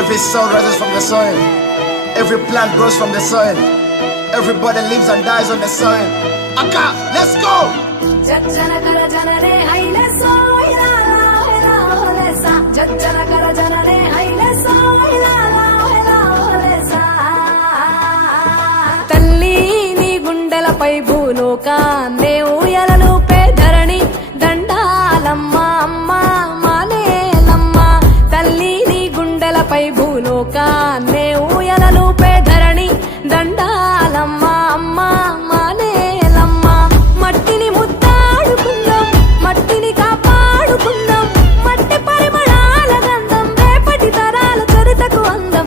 Every soul rises from the soil. Every plant grows from the soil. Everybody lives and dies on the soil. Akka, let's go! Jajjana kara janare haile so ila la hole sa. Jajjana kara janare haile so ila la hole sa. తల్లి నీ గుండెలపై భూలోకాన్నే ఊయలలుపే ధరణి దండాలమ్మ అమ్మ మాలేలమ్మ. తల్లి నీ గుండెలపై భూలోకాన్నే ఊయలలుపే ధరణి దండాలమ్మ.